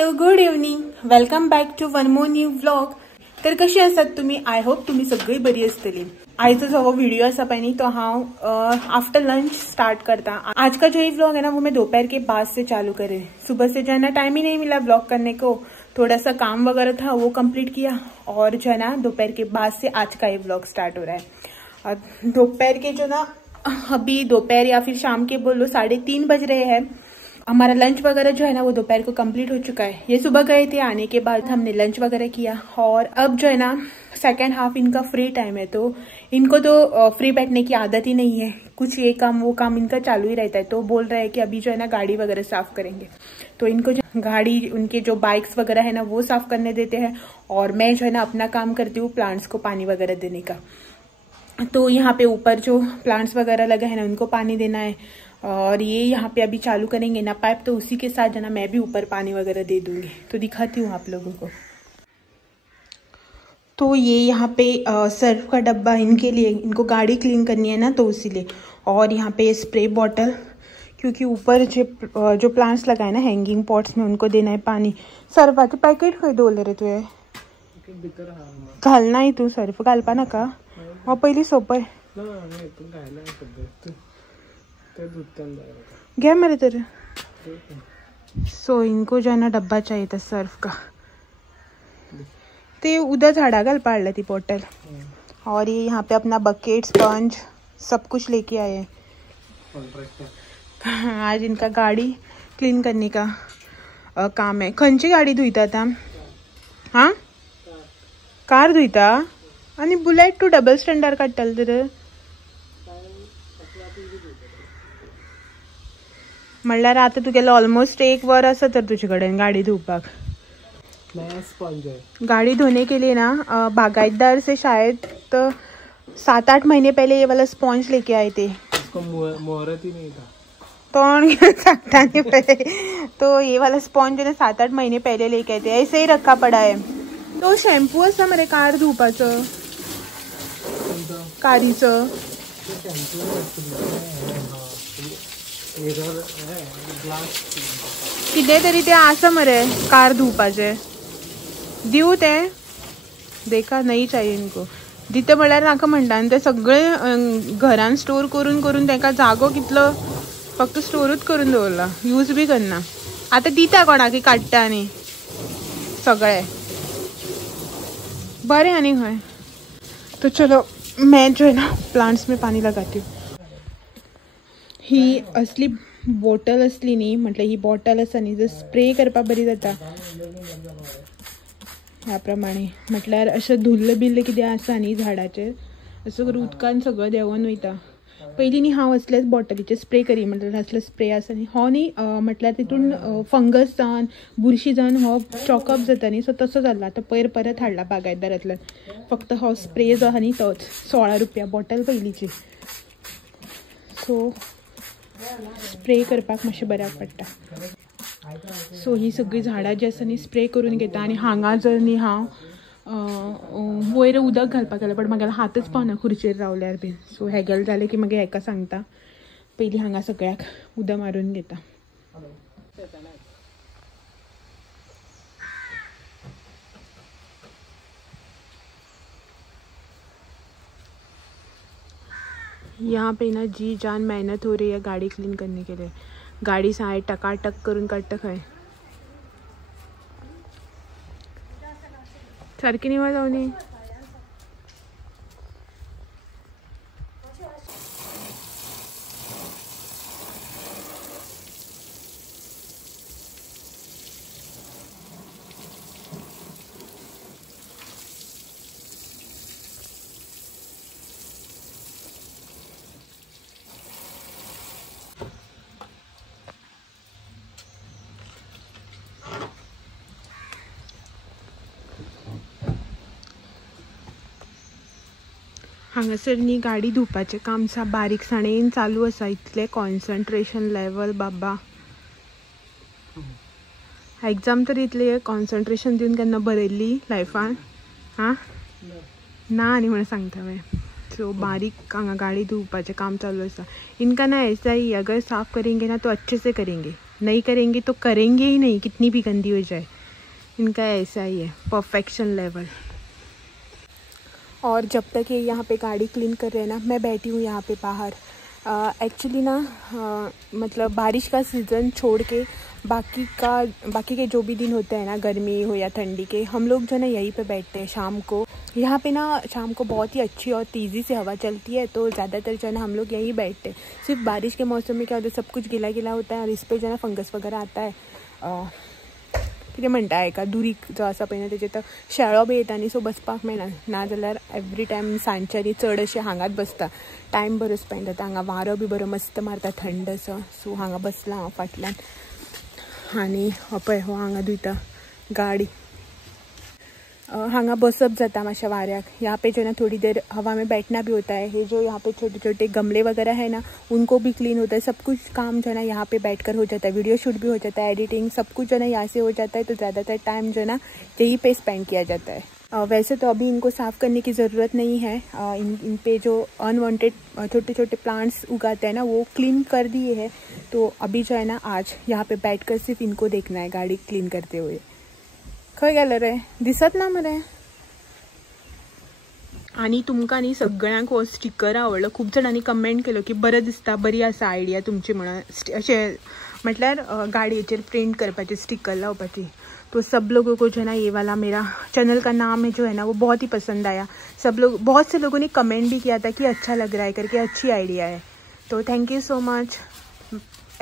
Hello, good evening. Welcome back to one more new vlog. तर कशी आसात तुम्ही? आय होप तुम्ही सगळी बरी असतली. आजचा जो वीडियो असा पानी तो हाँ आफ्टर लंच स्टार्ट करता. आज का जो ये व्लॉग है ना वो मैं दोपहर के बाद से चालू करे. सुबह से जो है ना टाइम ही नहीं मिला व्लॉग करने को. थोड़ा सा काम वगैरह था वो कंप्लीट किया और जो है ना दोपहर के बाद से आज का ये व्लॉग स्टार्ट हो रहा है. दोपहर के जो ना अभी दोपहर या फिर शाम के बोलो 3:30 बज रहे हैं. हमारा लंच वगैरह जो है ना वो दोपहर को कंप्लीट हो चुका है. ये सुबह गए थे, आने के बाद हमने लंच वगैरह किया और अब जो है ना सेकेंड हाफ इनका फ्री टाइम है. तो इनको तो फ्री बैठने की आदत ही नहीं है. कुछ ये काम वो काम इनका चालू ही रहता है. तो बोल रहे हैं कि अभी जो है ना गाड़ी वगैरह साफ करेंगे. तो इनको जो गाड़ी उनके जो बाइक्स वगैरह है ना वो साफ करने देते हैं और मैं जो है ना अपना काम करती हूँ प्लांट्स को पानी वगैरह देने का. तो यहाँ पे ऊपर जो प्लांट्स वगैरह लगे हैं ना उनको पानी देना है और ये यहाँ पे अभी चालू करेंगे ना पाइप. तो उसी के साथ जो ना मैं भी ऊपर पानी वगैरह दे दूंगी. तो दिखाती हूँ आप लोगों को. तो ये यहाँ पे सर्फ का डब्बा इनके लिए, इनको गाड़ी क्लीन करनी है ना तो इसीलिए. और यहाँ पे स्प्रे बॉटल, क्योंकि ऊपर जो प्लांट्स लगाए ना हैंगिंग पॉट्स में उनको देना है पानी. सर्फाचे पॅकेट खंय दवरले रे तुवें? घाल नाही तू सर्फ घालपा नाका. हो पयली सोप आहे. घ्या मेरे तेरे. सो इनको जो है ना डब्बा चाहिए था सर्फ का. ते उधर झाड़ा घालपा हाडला ती बॉटल. और ये यहाँ पे अपना बकेट स्पंज सब कुछ लेके आए हैं. आज इनका गाड़ी क्लीन करने का काम है. खंयची गाडी धुयता आता? हाँ कार धुयता आणि बुलेट टू डबल स्टँडर्ड काडटालो तर म्हणल्यार आता तुगेलो ऑलमोस्ट 1 वर आसा तर तुजे कडेन गाडी धुवपाक. गाड़ी धोने के लिए ना बागायतदार से शायद 7-8 महीने पहले ये वाला स्पॉन्ज लेके आए थे. मुहूर्त ही नहीं था तो सकता नहीं पहले. तो ये वाला स्पॉन्ज जो ना 7-8 महीने पहले लेके आए थे. ऐसे ही रखा पड़ा है. तो शॅम्पू असा मरे कार धुवपाचं कारीचं कितें तरी ते आसा मरे कार धुवपाचे. दिवू ते देखा नाही चाहिए इनको. दिते म्हळ्यार नाका म्हणटा आनी ते सगळे घरान स्टोर करून करून ताका जागो कितलो फक्त स्टोरूच करून दवरला, यूज बी करना. आता दिता कोणाक काडटा आनी सगळे बरें आनी खंय. तो चलो मैं जो है ना प्लांट्स में पानी लगाती हूँ. ही असली बॉटल असली न्ही, म्हटल्यार ही बॉटल आसा न्ही जर स्प्रे करपाक बरी जाता ह्या प्रमाणे. म्हटल्यार अशें धुल्ल बिल्ल कितें आसा न्ही झाडाचेर असं करून उदकान सगळं देंवन वयता. पयलीं न्ही हांव असलेच बॉटलीचे स्प्रे करी. म्हटल्यार असले स्प्रे आसा न्ही हो न्ही म्हटल्यार तितून फंगस जावन बुरशी जावन हो चॉकअप जाता न्ही. सो तसो जाल्लो. आतां पयर परत हाडला बागायतदारांतल्यान. फक्त हो स्प्रे जो आहा न्ही तोच 16 रुपया बॉटल पयलींची. सो स्प्रे करपाक मातशें बऱ्याक पडटा. सो ही सगळी झाडां जी आसा न्ही स्प्रे करून घेता. आनी हांगा जर न्ही हांव वयर उदक घालपाक गेलें पण म्हागेलो हातच पावना खुर्चेर रावल्यार बीन. सो हें गेलें जालें की मागीर हेका सांगता पयलीं हांगा सगळ्याक उदक मारून घेता. यहाँ पे ना जी जान मेहनत हो रही है गाड़ी क्लीन करने के लिए. गाड़ी सारे टकाटक करून काडटा खंय. सारकी निवळ जावनी. हांगासर न्ही गाडी धुवपाचें काम सा बारीकसाणेन चालू आसा. इतले कॉन्सन्ट्रेशन लेवल बाबा. एग्जाम तर इतले कॉन्सन्ट्रेशन दिवन केन्ना बरयल्ली लायफान हां ना आनी म्हण सांगता हांवें. सो बारीक हांगा गाड़ी धुवपाचें काम चालू आसा. इनका ना ऐसा ही अगर साफ करेंगे ना तो अच्छे से करेंगे. नहीं करेंगे तो करेंगे ही नहीं, कितनी भी गंदी हो जाए। इनका ऐसा ही है, परफेक्शन लेवल। और जब तक ये यहाँ पे गाड़ी क्लीन कर रहे हैं ना, मैं बैठी हूँ यहाँ पे बाहर। एक्चुअली ना मतलब बारिश का सीज़न छोड़ के बाकी के जो भी दिन होते हैं ना, गर्मी हो या ठंडी के, हम लोग जो है ना यहीं पे बैठते हैं शाम को। यहाँ पे ना शाम को बहुत ही अच्छी और तेज़ी से हवा चलती है, तो ज़्यादातर जो है ना हम लोग यहीं बैठते हैं। सिर्फ बारिश के मौसम में क्या होता है, सब कुछ गिला गिला होता है और इस पर जो है ना फंगस वगैरह आता है। किती म्हणटा आहे का, दुरीक जो आसा पळय ना तेजे तर शेळो बी येता न्ही, सो बसपाक मेळना ना जाल्यार एवरी टायम सांजच्यानी चड अशें हांगाच बसता, टायम बरो स्पेंड जाता। हांगा वारो बी बरो मस्त मारता, थंड असो, सो हांगा बसलां हांव फाटल्यान। आनी हो पळय हो हांगा धुयता गाडी, हांगा बसप जाता मातशा वाऱ्याक। यहाँ पे जो है ना थोड़ी देर हवा में बैठना भी होता है। ये जो यहाँ पे छोटे छोटे गमले वगैरह है ना, उनको भी क्लीन होता है। सब कुछ काम जो है ना यहाँ पे बैठकर हो जाता है, वीडियो शूट भी हो जाता है, एडिटिंग सब कुछ जो है ना यहाँ से हो जाता है। तो ज़्यादातर टाइम जो है ना यहीं पे स्पेंड किया जाता है। वैसे तो अभी इनको साफ़ करने की ज़रूरत नहीं है। इन पे जो अनवांटेड छोटे छोटे प्लांट्स उगाते हैं ना, वो क्लीन कर दिए हैं। तो अभी जो है ना आज यहाँ पे बैठकर सिर्फ इनको देखना है गाड़ी क्लीन करते हुए। खंय गेले रे, दिसत ना मरे। आणि तुमकां न्ही सगळ्यांक हो स्टिकर आवडलो, खूप जणांनी कमेंट केलो की बरं दिसता, बरी आसा आयडिया तुमची म्हणून, अशें म्हटल्यार गाडयेचेर प्रिंट करपाची स्टिकर लावपाची। तो सब लोगों को जो है ना ये वाला मेरा चैनल का नाम है जो है ना वो बहुत ही पसंद आया। बहुत से लोगों ने कमेंट भी किया था कि अच्छा लग रहा है करके, अच्छी आइडिया है, तो thank you so much.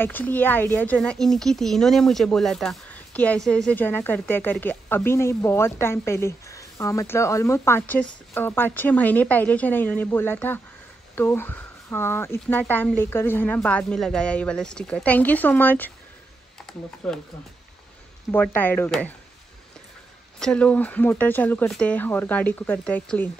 Actually ये आइडिया जो है ना इनकी थी, इन्होंने मुझे बोला था कि ऐसे ऐसे जो है ना करते हैं करके। अभी नहीं, बहुत टाइम पहले, मतलब ऑलमोस्ट 5-6 महीने पहले जो है ना इन्होंने बोला था। तो इतना टाइम लेकर जो है ना बाद में लगाया ये वाला sticker. Thank you so much. बहुत टायर्ड हो गए। चलो मोटर चालू करते हैं और गाड़ी को करते हैं क्लीन।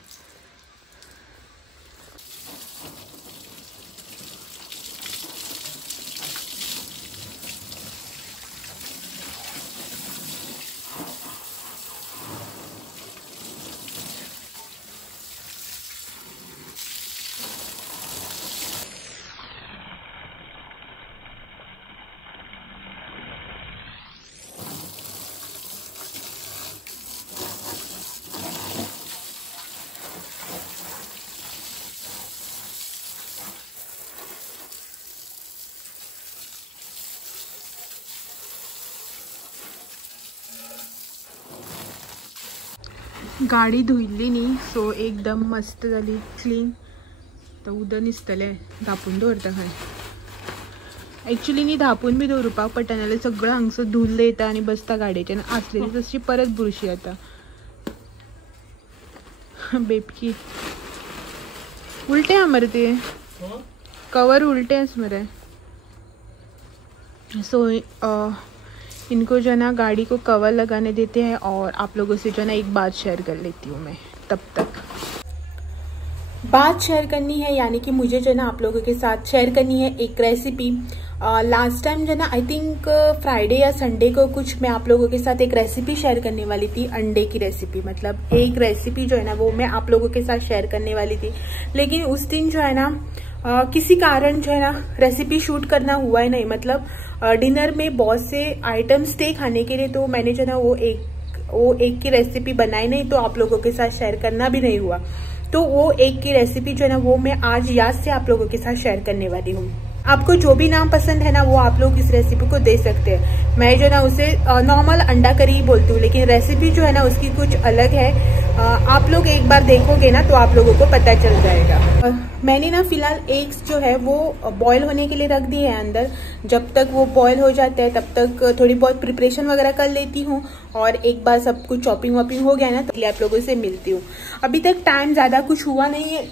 गाडी धुयल्ली न्ही, सो एकदम मस्त जाली क्लीन। तो उदक न्हिजतलें, धापून दवरता खंय। एक्चुअली न्ही धापून बी दवरपाक पडटा, नाल्यार सगळं हांगसर धुल्ल येता आनी बसता गाडयेच्यान, आसलेली तशी परत बुरशी येता। बेबकी उल्टे हा मरे ते कवर, उल्टे आस मरे। सो इनको जो है ना गाड़ी को कवर लगाने देते हैं और आप लोगों से जो है ना एक बात शेयर कर लेती हूँ मैं। तब तक बात शेयर करनी है, यानी कि मुझे जो है ना आप लोगों के साथ शेयर करनी है एक रेसिपी। लास्ट टाइम जो है ना आई थिंक फ्राइडे या संडे को कुछ मैं आप लोगों के साथ एक रेसिपी शेयर करने वाली थी, अंडे की रेसिपी। मतलब एक रेसिपी जो है ना वो मैं आप लोगों के साथ शेयर करने वाली थी, लेकिन उस दिन जो है ना किसी कारण जो है ना रेसिपी शूट करना हुआ ही नहीं। मतलब डिनर में बहुत से आइटम्स थे खाने के लिए, तो मैंने जो है ना वो एक की रेसिपी बनाई नहीं, तो आप लोगों के साथ शेयर करना भी नहीं हुआ। तो वो एक की रेसिपी जो है ना वो मैं आज याद से आप लोगों के साथ शेयर करने वाली हूँ। आपको जो भी नाम पसंद है ना वो आप लोग इस रेसिपी को दे सकते हैं। मैं जो है ना उसे नॉर्मल अंडा करी ही बोलती हूँ, लेकिन रेसिपी जो है ना उसकी कुछ अलग है। आप लोग एक बार देखोगे ना तो आप लोगों को पता चल जाएगा। मैंने ना फिलहाल एग्स जो है वो बॉईल होने के लिए रख दिए हैं अंदर। जब तक वो बॉईल हो जाते हैं तब तक थोड़ी बहुत प्रिपरेशन वगैरह कर लेती हूँ, और एक बार सब कुछ चॉपिंग वॉपिंग हो गया ना तो आप लोगों से मिलती हूँ। अभी तक टाइम ज़्यादा कुछ हुआ नहीं है,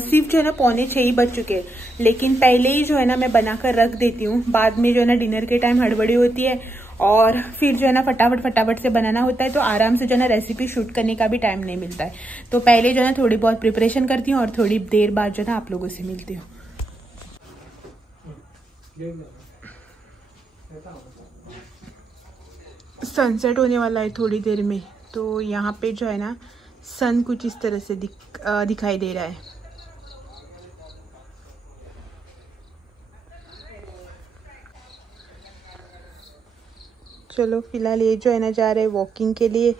सिर्फ जो है ना 5:45 ही बज चुके हैं, लेकिन पहले ही जो है ना मैं बनाकर रख देती हूँ। बाद में जो है ना डिनर के टाइम हड़बड़ी होती है और फिर जो है ना फटाफट से बनाना होता है, तो आराम से जो है ना रेसिपी शूट करने का भी टाइम नहीं मिलता है। तो पहले जो है ना थोड़ी बहुत प्रिपरेशन करती हूँ और थोड़ी देर बाद जो है ना आप लोगों से मिलती हूँ। सनसेट होने वाला है थोड़ी देर में, तो यहाँ पे जो है ना सन कुछ इस तरह से दिखाई दे रहा है। चलो फिलहाल ये जो है ना जा रहे हैं वॉकिंग के लिए।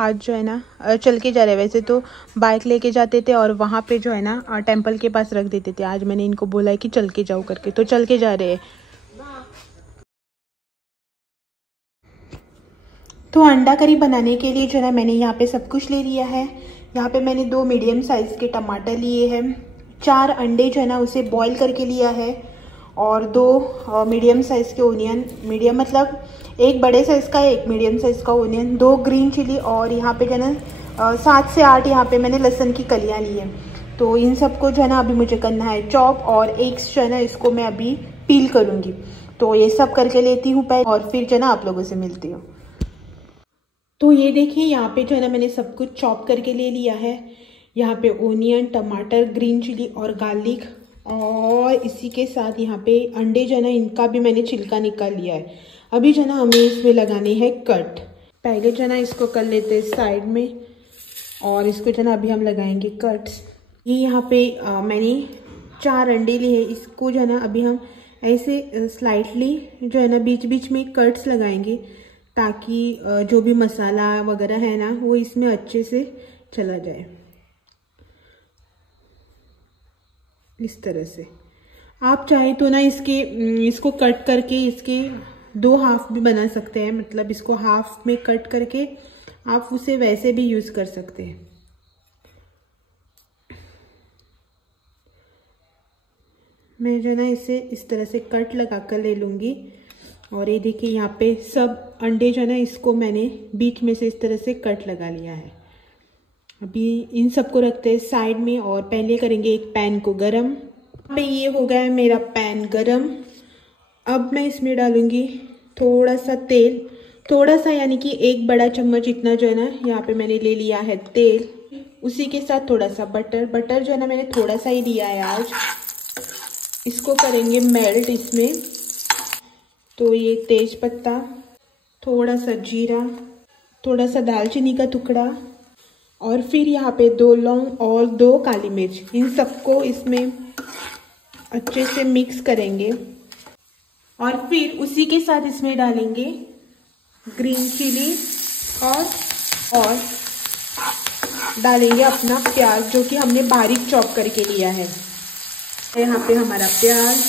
आज जो है ना चल के जा रहे हैं। वैसे तो बाइक लेके जाते थे और वहाँ पे जो है ना टेंपल के पास रख देते थे। आज मैंने इनको बोला है कि चल के जाओ करके, तो चल के जा रहे हैं। तो अंडा करी बनाने के लिए जो है ना मैंने यहाँ पे सब कुछ ले लिया है। यहाँ पे मैंने 2 मीडियम साइज़ के टमाटर लिए हैं, 4 अंडे जो है ना उसे बॉईल करके लिया है, और 2 मीडियम साइज़ के ओनियन, मीडियम मतलब एक बड़े साइज़ का एक मीडियम साइज़ का ओनियन, 2 ग्रीन चिली, और यहाँ पे जो है ना 7 से 8 यहाँ पे मैंने लहसुन की कलियाँ ली हैं। तो इन सबको जो है ना अभी मुझे करना है चॉप, और एग्स जो है ना इसको मैं अभी पील करूँगी। तो ये सब करके लेती हूँ पहले, और फिर जो है ना आप लोगों से मिलती हूँ। तो ये देखिए यहाँ पे जो है ना मैंने सब कुछ चॉप करके ले लिया है। यहाँ पे ओनियन, टमाटर, ग्रीन चिली और गार्लिक, और इसी के साथ यहाँ पे अंडे जो है ना इनका भी मैंने छिलका निकाल लिया है। अभी जो है ना हमें इसमें लगानी है कट। पहले जो है ना इसको कर लेते हैं साइड में, और इसको जो है ना अभी हम लगाएंगे कट्स। ये यहाँ पे मैंने 4 अंडे लिए हैं। इसको जो है ना अभी हम ऐसे स्लाइटली जो है ना बीच बीच में कट्स लगाएंगे, ताकि जो भी मसाला वगैरह है ना वो इसमें अच्छे से चला जाए। इस तरह से आप चाहे तो ना इसको कट करके इसके 2 हाफ भी बना सकते हैं, मतलब इसको हाफ में कट करके आप उसे वैसे भी यूज कर सकते हैं। मैं जो ना इसे इस तरह से कट लगा कर ले लूँगी। और ये देखिए यहाँ पे सब अंडे जो है ना इसको मैंने बीच में से इस तरह से कट लगा लिया है। अभी इन सबको रखते हैं साइड में, और पहले करेंगे एक पैन को गरम। यहाँ पे ये हो गया है मेरा पैन गरम। अब मैं इसमें डालूंगी थोड़ा सा तेल, थोड़ा सा यानी कि 1 बड़ा चम्मच इतना जो है ना यहाँ पे मैंने ले लिया है तेल। उसी के साथ थोड़ा सा बटर जो है ना मैंने थोड़ा सा ही लिया है आज। इसको करेंगे मेल्ट इसमें। तो ये तेज पत्ता, थोड़ा सा जीरा, थोड़ा सा दालचीनी का टुकड़ा, और फिर यहाँ पे 2 लौंग और 2 काली मिर्च, इन सबको इसमें अच्छे से मिक्स करेंगे। और फिर उसी के साथ इसमें डालेंगे ग्रीन चिली, और डालेंगे अपना प्याज जो कि हमने बारीक चॉप करके लिया है। यहाँ पे हमारा प्याज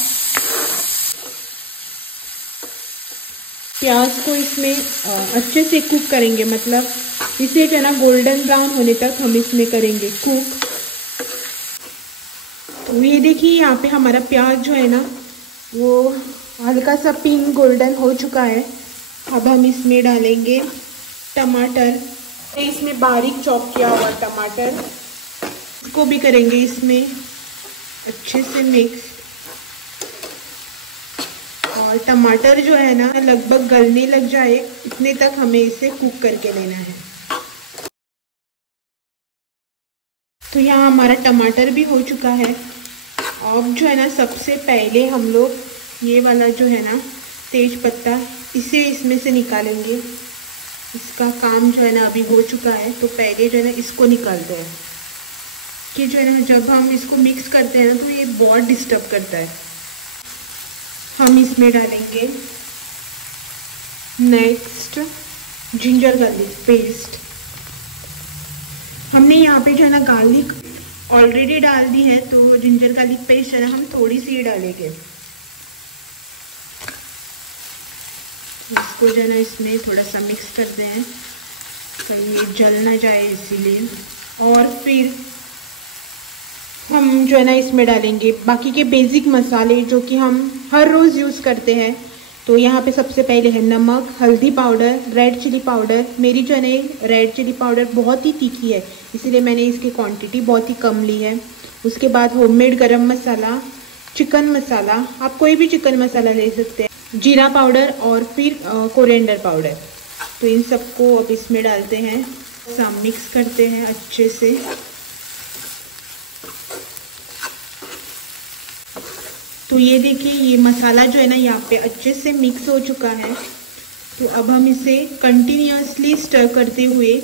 को इसमें अच्छे से कुक करेंगे, मतलब इसे जो है ना गोल्डन ब्राउन होने तक हम इसमें करेंगे कुक। तो ये देखिए यहाँ पे हमारा प्याज जो है ना वो हल्का सा पिंक गोल्डन हो चुका है। अब हम इसमें डालेंगे टमाटर, इसमें बारीक चॉप किया हुआ टमाटर, इसको भी करेंगे इसमें अच्छे से मिक्स। और टमाटर जो है ना लगभग गलने लग जाए इतने तक हमें इसे कुक करके लेना है। तो यहाँ हमारा टमाटर भी हो चुका है। अब जो है ना सबसे पहले हम लोग ये वाला जो है ना तेज पत्ता, इसे इसमें से निकालेंगे। इसका काम जो है ना अभी हो चुका है, तो पहले जो है ना इसको निकालते हैं कि जो है ना जब हम इसको मिक्स करते हैं ना तो ये बहुत डिस्टर्ब करता है। हम इसमें डालेंगे नेक्स्ट जिंजर गार्लिक पेस्ट। हमने यहाँ पे जो है ना गार्लिक ऑलरेडी डाल दी है, तो जिंजर गार्लिक पेस्ट है ना हम थोड़ी सी ही डालेंगे। इसको जो है ना इसमें थोड़ा सा मिक्स करते हैं कहीं ये जल ना जाए इसीलिए। और फिर हम जो है ना इसमें डालेंगे बाकी के बेसिक मसाले जो कि हम हर रोज़ यूज़ करते हैं। तो यहाँ पे सबसे पहले है नमक, हल्दी पाउडर, रेड चिली पाउडर। मेरी जो है ना रेड चिली पाउडर बहुत ही तीखी है, इसीलिए मैंने इसकी क्वांटिटी बहुत ही कम ली है। उसके बाद होममेड गरम मसाला, चिकन मसाला, आप कोई भी चिकन मसाला ले सकते हैं, जीरा पाउडर, और फिर कोरिएंडर पाउडर। तो इन सबको अब इसमें डालते हैं, सब मिक्स करते हैं अच्छे से। तो ये देखिए ये मसाला जो है ना यहाँ पे अच्छे से मिक्स हो चुका है। तो अब हम इसे कंटिन्यूअसली स्टर करते हुए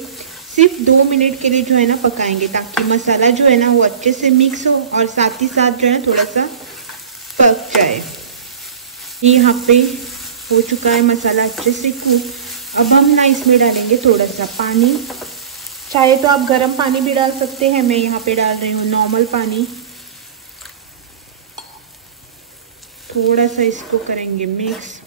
सिर्फ 2 मिनट के लिए जो है ना पकाएंगे, ताकि मसाला जो है ना वो अच्छे से मिक्स हो और साथ ही साथ जो है ना थोड़ा सा पक जाए। यहाँ पे हो चुका है मसाला अच्छे से कुक। अब हम ना इसमें डालेंगे थोड़ा सा पानी। चाहे तो आप गर्म पानी भी डाल सकते हैं, मैं यहाँ पे डाल रही हूँ नॉर्मल पानी। थोड़ा सा इसको करेंगे मिक्स।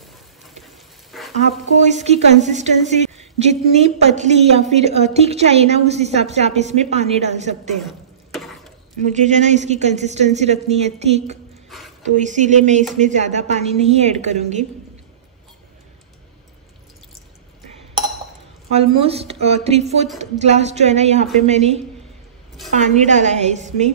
आपको इसकी कंसिस्टेंसी जितनी पतली या फिर थिक चाहिए ना, उस हिसाब से आप इसमें पानी डाल सकते हैं। मुझे जो ना इसकी कंसिस्टेंसी रखनी है थिक, तो इसीलिए मैं इसमें ज़्यादा पानी नहीं ऐड करूँगी। ऑलमोस्ट 3/4 ग्लास जो है ना यहाँ पे मैंने पानी डाला है इसमें।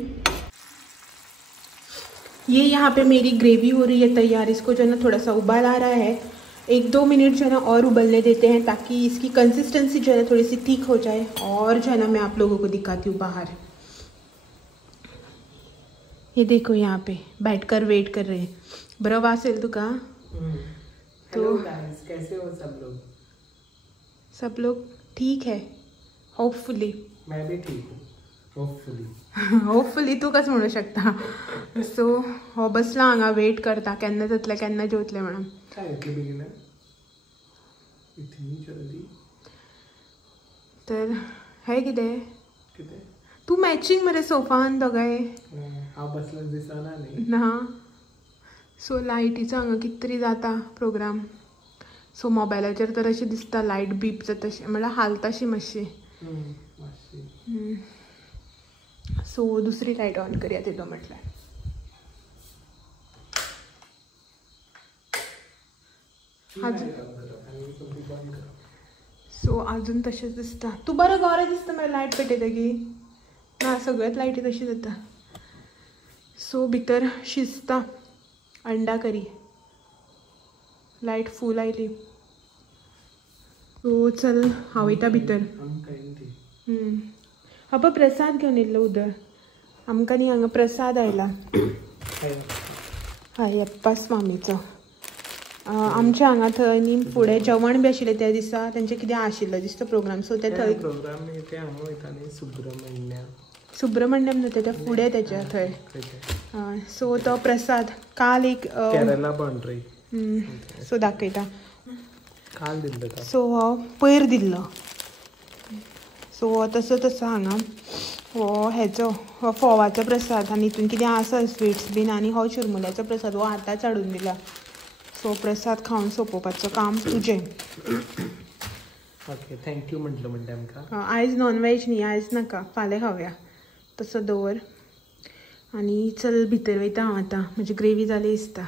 ये यहाँ पे मेरी ग्रेवी हो रही है तैयार। इसको जो है ना थोड़ा सा उबाल आ रहा है, 1-2 मिनट जो है ना और उबलने देते हैं, ताकि इसकी कंसिस्टेंसी जो है ना थोड़ी सी थिक हो जाए। और जो है ना मैं आप लोगों को दिखाती हूँ बाहर। ये देखो यहाँ पे बैठकर वेट कर रहे हैं। बरं वासेल तू का? तो कैसे हो सब लोग? सब लोग ठीक है होपफुली। मैं भी ठीक हूँ होपफुली। होपफुली तू कसं म्हणू शकता? सो हो बसला हांगा वेट करता केन्ना जातले केन्ना जेवतले म्हणून। काय येतले बेगीन इतनी जल्दी? तर हे कितें कितें? तू मॅचिंग मरे सोफान दोगांय। हांव बसलो दिसना न्ही ना। सो लायटीचो हांगा कितें तरी जाता प्रोग्राम। सो मोबायलाचेर तर अशें दिसता लायट बीप जाता तशी, म्हळ्यार हालताशी मातशी। सो दुसरी लायट ऑन करया तितून म्हटल्यार। सो अजून तशेंच दिसता। तू बरो गौरे दिसता मरे लायट पेटयतगी। ना सगळ्यात लायटी तशी जाता। सो भितर शिजता अंडा करी। लायट फूल आयली। सो चल हांव वयता भितर। अप्पा प्रसाद घेवन येयल्लो उदर। आमकां न्ही हांगा प्रसाद आयला अय्यप्पा स्वामीचो। आमच्या हांगा थंय न्ही फुडें जेवण बी आशिल्लें त्या दिसा, तेंचें कितें आशिल्लो दिसता प्रोग्राम। सो ते थंय प्रोग्राम ते हांगा वयता न्ही सुब्रमण्यम न्हू तेच्या फुडें तेच्या थंय। सो तो प्रसाद काल एक केरला बाउंड्री सो दाखयता। काल दिल्लो सो हो पयर दिल्लो। सो तसो तसो हांगा हो हेचो हो फोवाचो प्रसाद, आनी हितून कितें आसा स्वीट्स बीन, आनी हो चिरमुल्याचो प्रसाद हो आतांच हाडून दिला। सो प्रसाद खावन सोंपोवपाचो काम तुजें। ओके थँक्यू म्हटलं म्हणजे आमकां। आयज नॉनवेज न्ही, आयज नाका, फाल्यां खावया। तसो दवर आनी चल भितर वयता हांव आतां, म्हजी ग्रेवी जाली दिसता।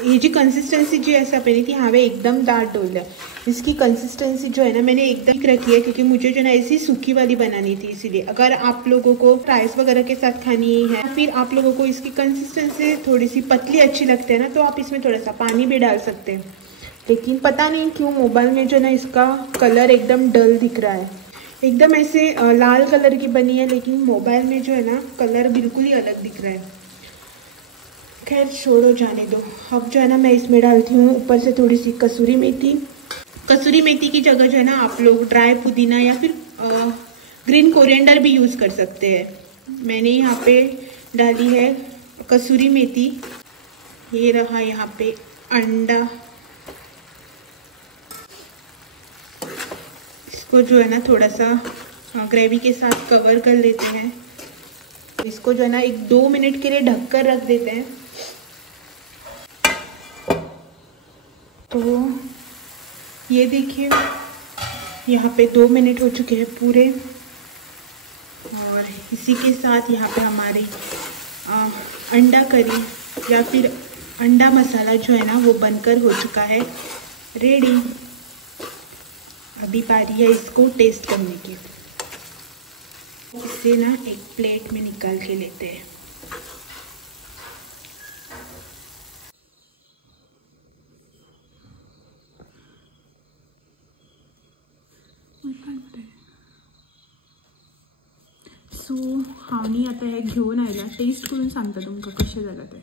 ये जी कंसिस्टेंसी जी ऐसा पहनी थी हावे एकदम दाट दवरल्या। इसकी कंसिस्टेंसी जो है ना मैंने एकदम रखी है, क्योंकि मुझे जो ना ऐसी सूखी वाली बनानी थी। इसीलिए अगर आप लोगों को राइस वगैरह के साथ खानी है, फिर आप लोगों को इसकी कंसिस्टेंसी थोड़ी सी पतली अच्छी लगती है ना, तो आप इसमें थोड़ा सा पानी भी डाल सकते हैं। लेकिन पता नहीं क्यों मोबाइल में जो ना इसका कलर एकदम डल दिख रहा है। एकदम ऐसे लाल कलर की बनी है, लेकिन मोबाइल में जो है ना कलर बिल्कुल ही अलग दिख रहा है। खैर छोड़ो, जाने दो। अब जो है ना मैं इसमें डालती हूँ ऊपर से थोड़ी सी कसूरी मेथी। कसूरी मेथी की जगह जो है ना आप लोग ड्राई पुदीना या फिर ग्रीन कोरिएंडर भी यूज़ कर सकते हैं। मैंने यहाँ पे डाली है कसूरी मेथी। ये रहा यहाँ पे अंडा। इसको जो है ना थोड़ा सा ग्रेवी के साथ कवर कर लेते हैं। इसको जो है ना 1-2 मिनट के लिए ढककर रख देते हैं। तो ये देखिए यहाँ पे 2 मिनट हो चुके हैं पूरे, और इसी के साथ यहाँ पे हमारे अंडा करी या फिर अंडा मसाला जो है ना वो बनकर हो चुका है रेडी। अभी बारी है इसको टेस्ट करने की। इसे ना एक प्लेट में निकाल के लेते हैं। सो हांव न्ही आतां हे घेवन आयला, टेस्ट करून सांगता तुमकां कशें जालां तें।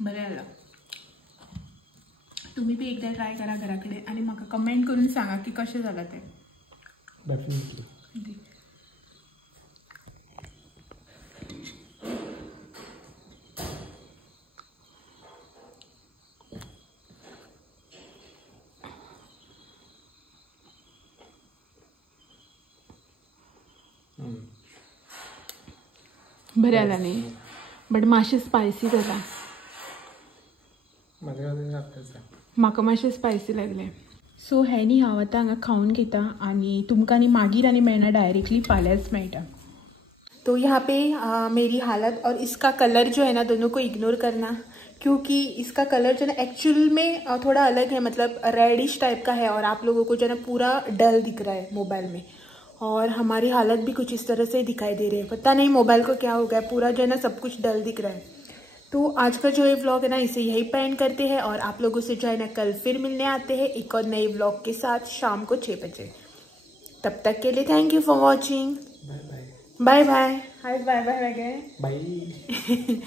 बरें जालां। तुम्ही बी एकदा ट्राय करा घराकडे आणि म्हाका कमेंट करून सांगा की कशें झालं ते. डेफिनेटली. बरें जालां न्ही, बट मातशें स्पायसी जाता. म्हाका मातशें स्पायसी लागलें. सो हें न्ही हांव आतां हांगा खावन घेता आनी तुमकां न्ही मागीर आनी मेळना, डायरेक्टली फाल्यांच मेळटा. तो यहाँ पे मेरी हालत और इसका कलर जो है ना दोनों को इग्नोर करना, क्योंकि इसका कलर जो है ना एक्चुअल में थोड़ा अलग है, मतलब रेडिश टाइप का है और आप लोगों को जो है ना पूरा डल दिख रहा है मोबाइल में, और हमारी हालत भी कुछ इस तरह से दिखाई दे रही है. पता नहीं मोबाइल को क्या हो गया, पूरा जो है ना सब कुछ डल दिख रहा है. तो आज का जो ये व्लॉग है ना इसे यही पेंड करते हैं और आप लोगों से जो है ना कल फिर मिलने आते हैं एक और नए व्लॉग के साथ शाम को 6 बजे. तब तक के लिए thank you for watching. Bye bye. Bye bye. Hi bye bye. Bye.